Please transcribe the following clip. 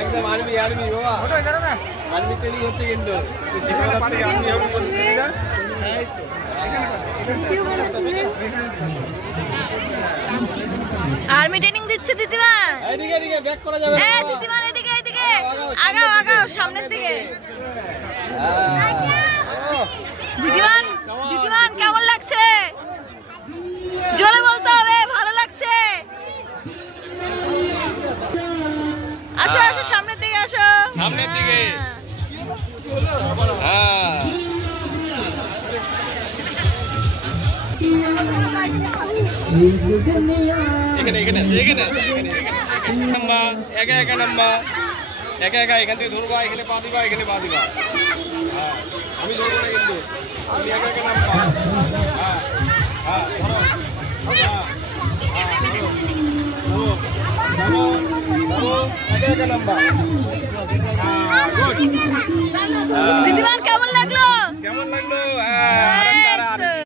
একদম army army বাবা army training হচ্ছে কিন্তু আর্মি ট্রেনিং দিচ্ছে দিদিমা। এদিকে এদিকে ব্যাক করা যাবে না দিদিমা, এদিকে এদিকে আগাও আগাও সামনের দিকে। দিদিমান দিদিমান কেমন লাগছে? জোরে বলতে হবে ভালো লাগছে। আসো আসো সামনের দিকে আসো। সামনের দিকে হ্যাঁ এখানে এখানে এখানে নাম্বার একা একা নাম্বার একা একা এখান থেকে ধরবা এখানে পা দিবা এখানে পা দিবা হ্যাঁ আমি ধরবো না কিন্তু তুমি একা একা নাম্বার হ্যাঁ হ্যাঁ ধরো দিদিমান কেমন লাগলো? কেমন লাগলো?